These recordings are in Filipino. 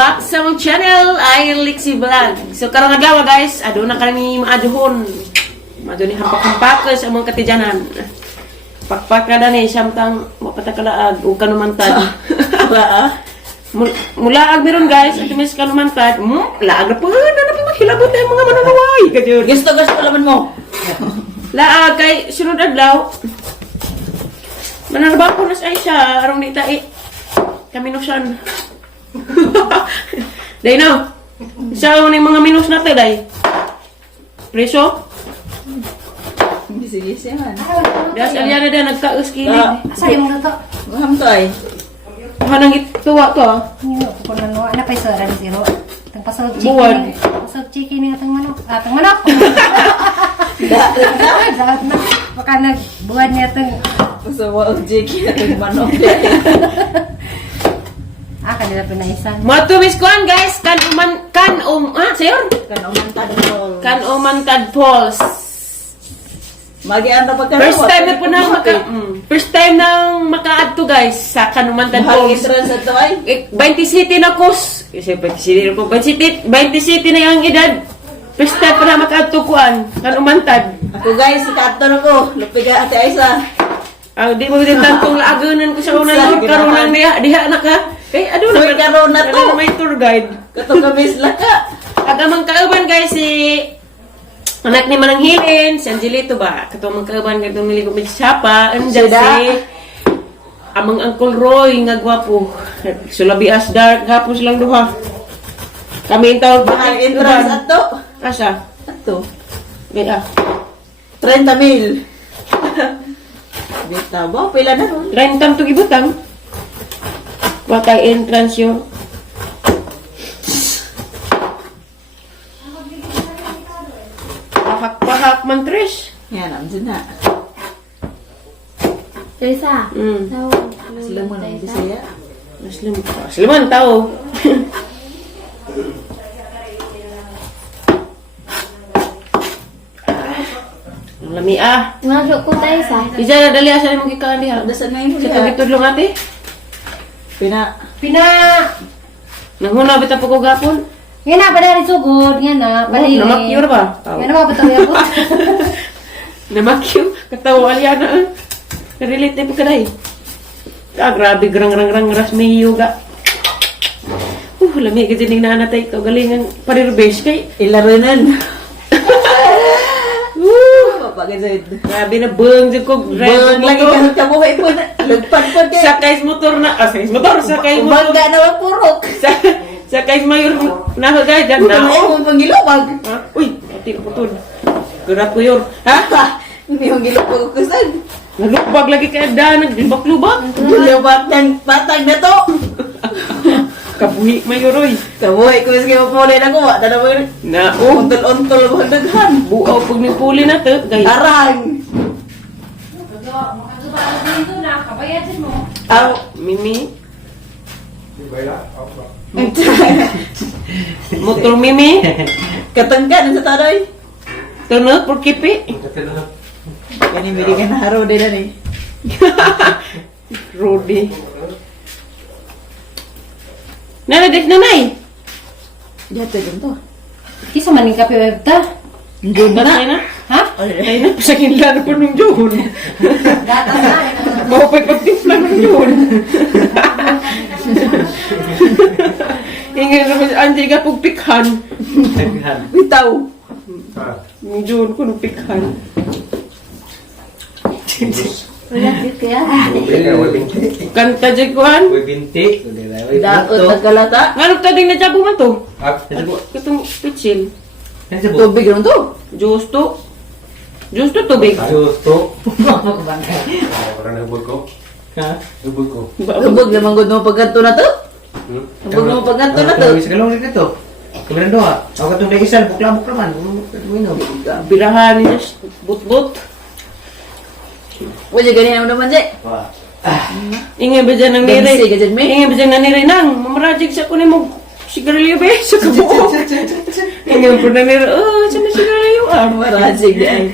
back sa mong channel, ay Lixie Vlog. So karong adlaw guys, ado na kami maaduhon. Maado ni hampak-hampak sa mong katijanan. Pakpak kada ni samtang mapatakalaag o kanumantad. Wala mula meron guys, at mis kanumantad. Laag na po mahilabot ay mga manunaway. Gusto laman mo. Laag kay sunod adlaw. Manarba ko na sa siya arong ni tai. Kami nusan. Day no. Sa ni mga minus natin day. Preso? Sige man. Das aliana din nagkaus kilig. Asa yung luto? Maham to ay. Hanang ituwa to. Nino ko na no, ana pa isara ni zero. Tang pasog Buwan. chicken. Pasog chicken ni atang manok. Atang manok. Dapat na baka nagbuwan niya atang Gusto mo ang jiki at ang manok. kanila pinaisan. Matumis kuan guys, sayor? Kan oman tadpols. Magian na pagka First time na po nang first time nang makaadto guys sa Kanuman Mahal Tadpols. entrance at ay. 20 city na kus. Kasi 20 city na po. 20 city na yung edad. First time pa na makaadto kuan. Kanuman Tad. Ako guys, kato na ko. Lupiga ate Aisa. Di mo din tantong laaganan ko sa unang karon lang diha na ka. Ado na karon na to. Ano may tour guide. Katong kamis laka. Agamang kauban guys si anak ni Manang Hilin, si Angelito ba? Katong kauban katong niligo mi sapa, andyan si amang Uncle Roy nga gwapo. Sulabi as dark hapos lang duha. Kami intawag Mahal entrance ato. Asa? Ato. Gaya. 30,000. Bita ba? Pila na ron? Rentam to gibutang. Watay entrance yun. Pahak man tres. Yan, amdyan na. Teresa. Sila mo nang Bisaya. Muslim tao. Lami Masuk ko tayo sa. Isa na dali asa mo gikaan diha. Dasan na yung Sa huli. tudlong ate. Pina. Nanghuna bitaw ko gapon. Yan na pa dari sugod, yan na paligid. Namakyo ba? Yan na ba to ya po? Namakyo. Katawa aliana. Relate po kaday. Grabe grang ras may yoga. Lami kasi ning nanatay ito. Galingan parirbes kay. Ilarinan. Papagazid. Grabe na beng jud ko. Bang lagi ka nagkabuhay po na. Lagpan po kayo. Sakay motor na. Sakay motor. Sakay motor. Bangga na mapurok. Sakay mayor na hagay dan Puto na. na yung pangilawag. Uy, ati putol. Gerak ko yor. Ha? Hindi yung gilawag ko saan. Nalukbag lagi kay dan naglubak-lubak. Gilawag ng patag na to. Kabuhi mayor oy. Kabuhay ko sige mapulay na ko. Wala na mo yun. Na Untol-untol mo daghan. buaw pag ni puli na to. Gay. Arang. Aw. Mimi. Motor Mimi. Katanggan sa tadoy. Tunog por kipi. Kani bili ka na haro din na ni. Rudy. Nanadik nanay. Dito din to. Kisa man ni kape web ta. Jud Batay na. na. Ha? Ay na, pasakin lang po nung June. Gatas na. Mapay pagtimpla ng June. Ingay naman, anjay ka pong pikhan. Bitaw. Yung June ko nung pikhan. Wala dito ya. Kanta dyan ko han. Daot nagkalata. Nga nung tading na jabo man to. Katong pitsil. Tubig ron to. Diyos to. Diyos to tubig. Lubog naman gud mo pagkanto na to. Lubog mo pagkanto na to. Birahan niya. But-but. Wala ganyan naman je. Ingay ba dyan ang Bensi niray? ka dyan, me? Ingay ba dyan ang niray nang? Mamarajig sa kunin mo. Sigarilyo ba sa kabuo? Ingay po na niray. Saan na sigarilyo Marasig ay.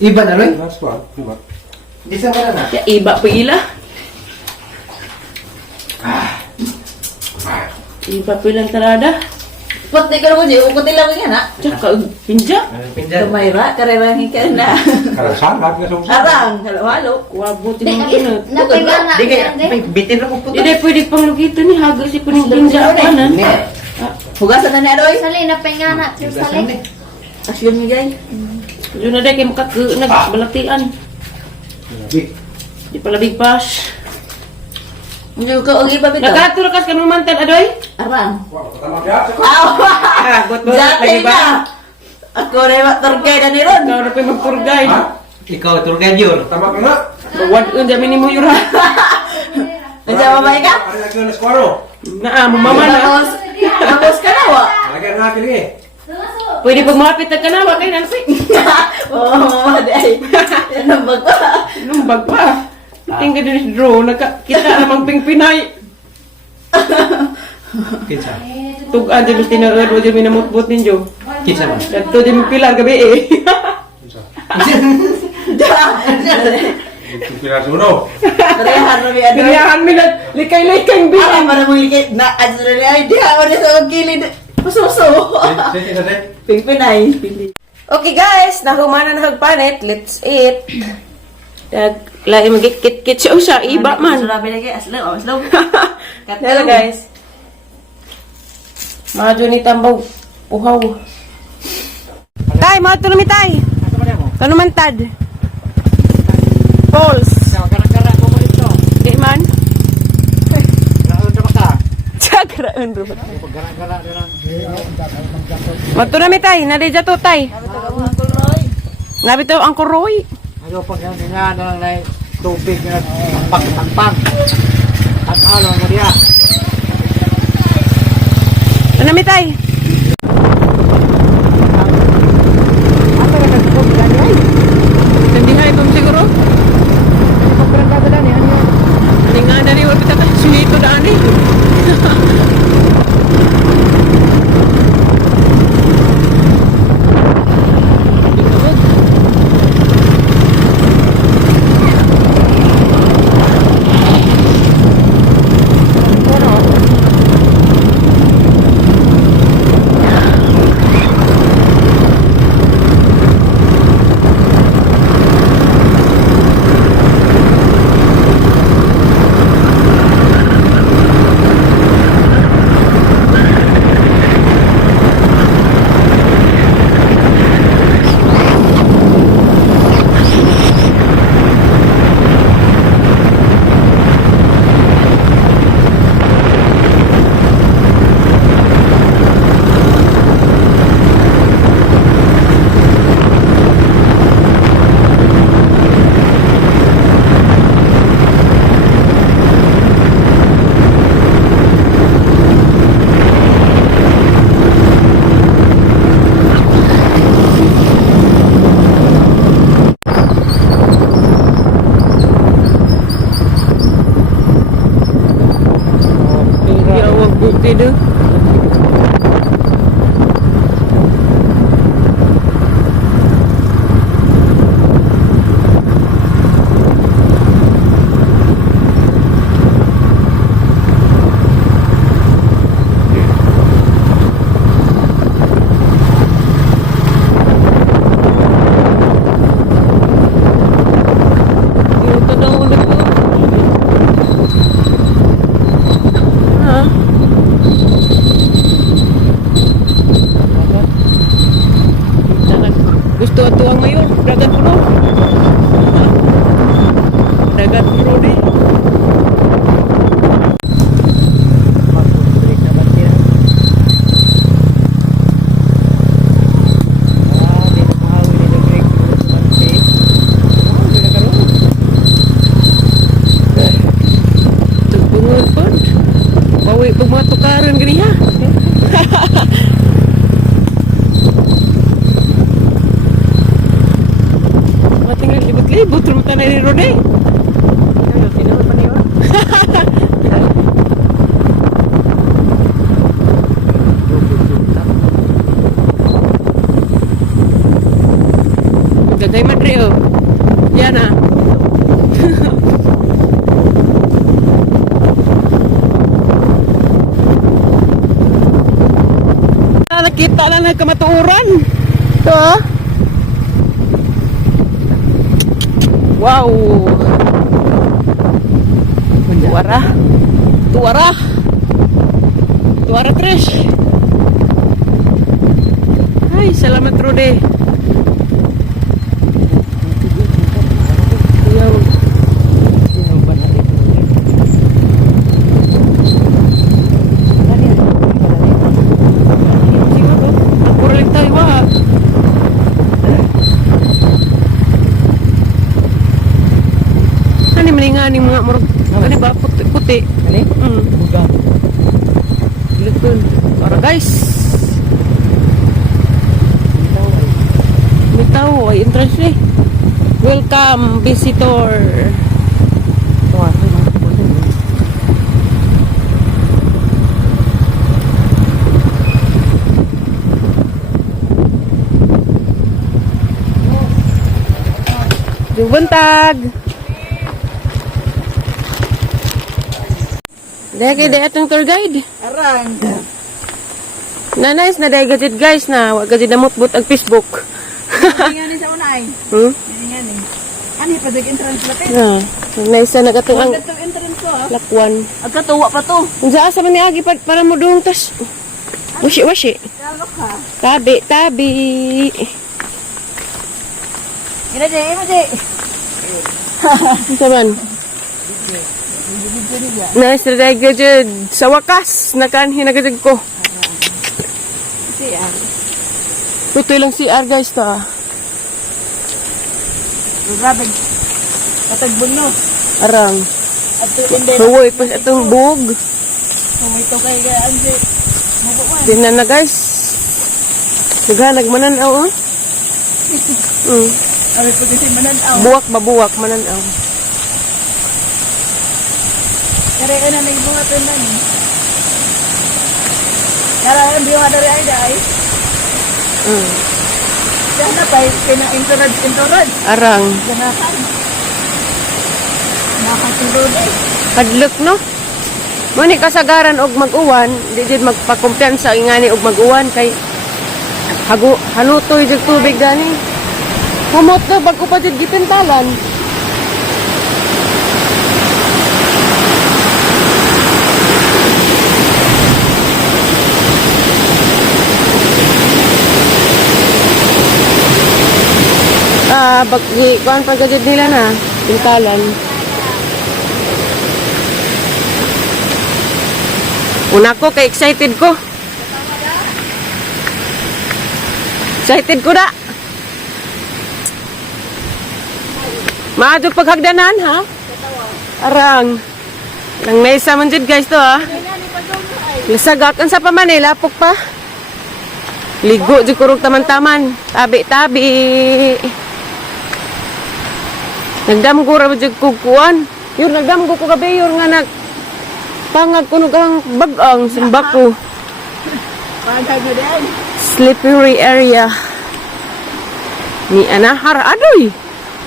Iba na rin? Isa ka na. Ya, iba pa ila. Yung papel ng tarada. Pati ka naman siya, ukutin lang yan ha. Tsaka, pinja. Pinjan. Tumayra, karewangin ka na. Kalau salat ka sa Arang, halo-halo. Wabuti Di ng na ino. napagana Di kaya, yan, bitin ako puto. Hindi pwede pang lugito ni Hago si kuning pinja ako na. Hugasan na ni Adoy. Sali napagana, sali. Asyon mi gay. Yun na dahil kayo nagbalatian. Di pala bigpas. Hindi ka ugi pa bitaw. Nagkaturakas ka nung mantan, Adoy? Arang. Ah, buat-buat lagi Jati ba? na. Ako na yung turgay na ni Ron. Ikaw na pa mag-tour guide. Ikaw tour guide yun. Tama ka na. Bawad yun, dami ni mo yun ha. Nandiyan mamay ka? Ano lagi yung eskwaro? Mama na. Tapos ka na wa. Lagi ang nakin eh. Pwede pag mapit na ka na, wag kayo nansi. Oo, mama day. Yan ang bago. Lumbag pa. Tinggal din si Drew, kita namang pingpinay. Kitsa. Tugan din yung tinaod, wag yung minamutbut ninyo. Kitsa man. Dito din yung pilar gabi eh. Pilar suno. Parehan na mi Adoy. Kinayahan mi na likay-likay ang Ay, bilang. para mo ilikit na adso na niya. Di ako na sa kilid. Pasuso. Sete sa set. Pingpinay. Okay guys, nahumanan na hagpanit. Let's eat. Lain magkit-kit siya, iba man. Surabi lagi. Aslaw, aslaw. Hello guys. Maju ni tambaw. Uhaw. Tay, mga tulumi tay. Kano man tad? Falls. Gara-gara ko mo dito. Di man? Gara-gara ka. Tsagraan ro. Gara-gara lang. Magtulumi tay, nadija to tay. Nabi to ang kuroy. Ano pag yan nga na lang tubig na pagpang. At ano mo diya? Ano mi tay? Nandihay pa mo siguro? Hindi nga na rin, wala kita sumito daan eh. Tidur. Itu dah udah tu. Ah. Gusto ato ang mayor, dagat puno. Dagat puno di. Tugpungon pun. Bawi pag mga tukaran gani ha. Tinggal libut-libut rumah tanah di Rode. Tidur apa nih orang? Gagay matrio. Yan ah. kita na nagkamatuuran. Ito ah. Wow. Tuara. Tuara. Tuara Trish. Ay, salamat Rudy. Ayaw. Kurang tayo wah. Ano maninga ni mga murag ano ba puti. Ani? Buga. Lutun. Para guys. Bitaw ay entrance eh. Welcome visitor. Buntag. Dahil kaya atong tour guide. Arang. Na nice na dahil gadget guys na wag gadget na mutbut ang Facebook. Nga ni sa unay. Nga ni. Ani pa dag entrance lapit. Nice na katong ang Ito entrance ko ah. lakwan. Agkatuwa pa to. Unsa asa man ni agi para mo dong tas. Washi. Kalo ka. Tabi. Ina de, ina de. Unsa man? Nice na dahil gadget. Sa wakas nakanhi na gadget ko. CR. Putoy lang CR guys ta. Grabe. Katagbon no. Arang. Ato inde. Huwag pa atong bug. Ito kay Anje. Mubuan. Tingnan na guys. Nagmanan aw ah. Ari po kasi mananaw. Buwak mananaw. Kare ana ning bunga tenan. Kara ang bunga dari ay. Sana pa entourage. Arang. Ganahan. Nakatulog eh. Kadlok no? Muni kasagaran og mag-uwan, di jud magpakumpiyansa ingani og mag-uwan kay halutoy jud tubig gani. Humot na bago pa jud gipintalan. Kuan pa jud nila na pintalan. Una ko kay excited ko. Excited ko na. Maadto paghagdanan ha? Arang. Nang naisa man jud guys to ha. Lasagak ang sa pamanila pok pa. Ligo jud kurog taman-taman. Tabi-tabi. Nagdam ko ra jud kukuan. Yun nagdam ko gabi yun nga nag pangag kunog ang bagang simbako. Pagay mo din. Slippery area. Ni anahar adoy.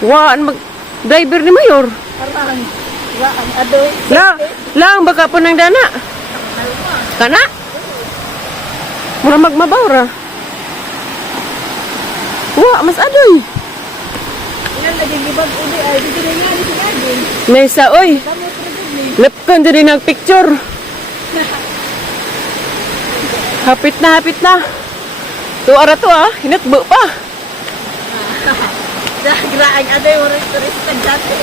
Waan mag driver ni Mayor. Arang. Waan adoy. Lang baka po ng dana. Kana? Mura magmabaw ra. Wa mas adoy. Yan lagi gibag uli ay dito na nga ni sinagin. Mesa oy. Lepkan jadi nagpicture. Hapit na. Tuara to ah, hinatbo pa. Graang adoy oras dati.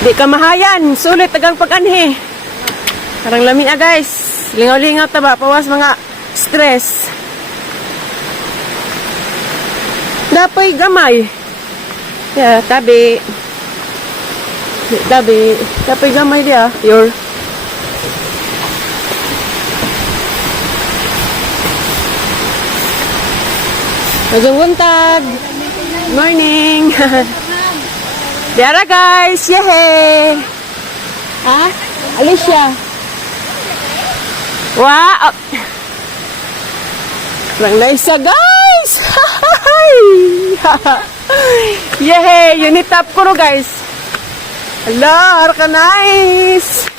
Di ka mahayan, sulit tagang pag-anhi. Karang lami guys. Lingaw-lingaw ta ba, pawas mga stress. Dapay gamay. Ya, tabi. Dapay gamay dia. Your Magandang buntag. Morning. Diara guys. Yehey. Ha? Alicia. Wow. Lang naisa guys. Yehey. Unit up ko no guys. Hello. Harka nice.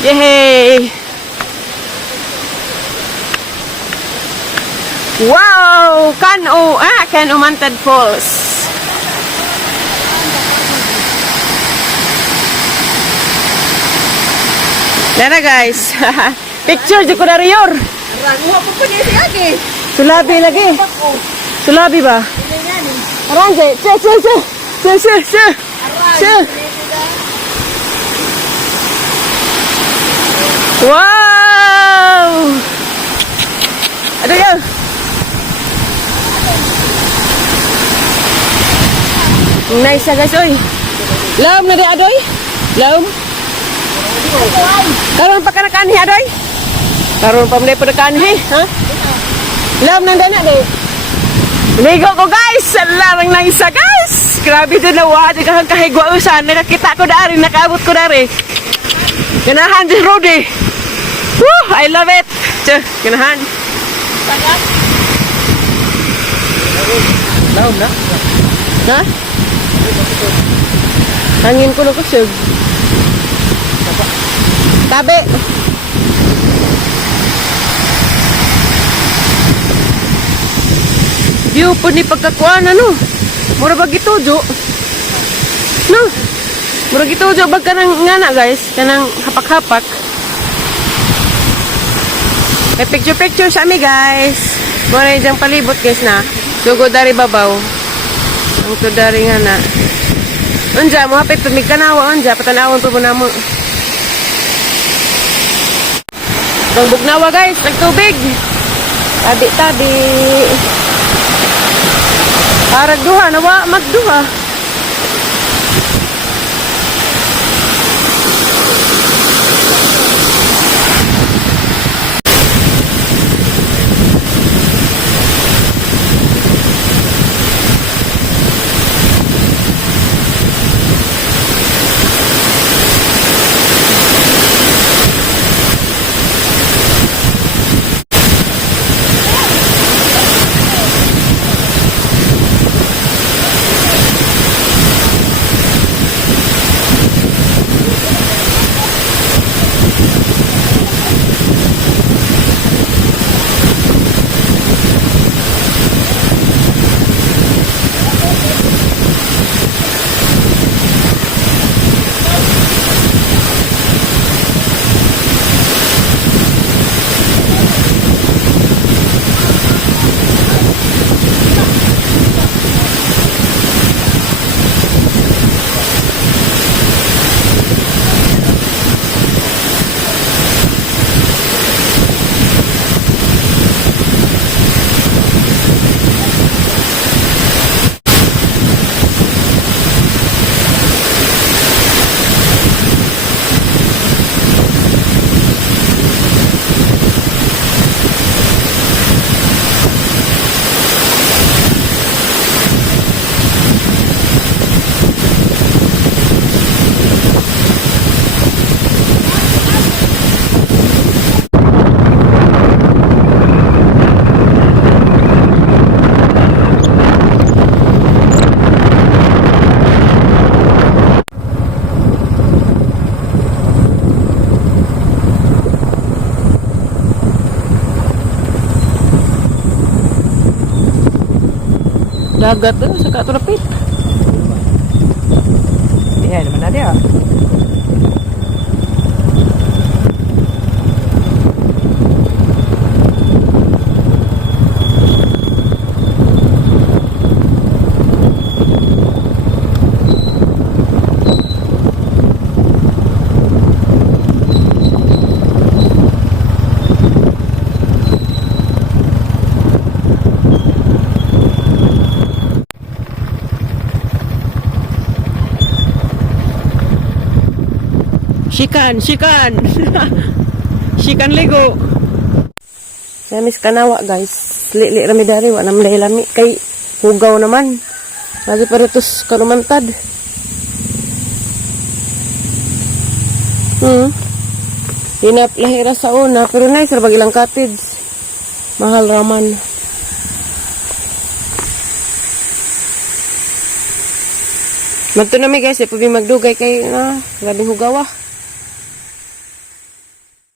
Yay! Wow! Can Umantad Falls. Dara guys. Picture di ko na riyor. Sulabi lagi. Sulabi ba? Aranje. Che. Wow! Aduh ya. Nice guys, oy. Laom na di adoy. Laom. Karon pa kana kanhi adoy. Karon pa mday pa kanhi, ha? Laom na dana di. Ligo ko guys, larang na isa guys. Grabe din na wa, di ka kahigwa usan. Nakakita ko dari, nakaabot ko dari. Ganahan di Rodi. Woo, I love it. Ganahan. Laom na. Ha? Hangin ko na kusog. Tabi. View po ni pagkakuan ano. Mura ba gitujo? No. Mura gitujo bag kanang ngana guys, kanang hapak-hapak. Picture sa ami guys. Mura jang palibot guys na. Sugod dari babaw. Ang to dari ngana. Unja mo hapit pamigkanawa unja patanawon po mo namo. Bugnawa guys, nagtubig. Tabi. Arag duha, nawa magduha. Dagat tuh, suka terpit. Iya, di mana dia? Shikan. Shikan Lego. Yamis kanawa guys. Li rami dari wa nam lami kay hugaw naman. Lagi paritos kanumantad. Hinap lahira sa una pero nice ra bagilang cottage. Mahal raman. Magto na mi guys, pwede magdugay kay labing hugawa.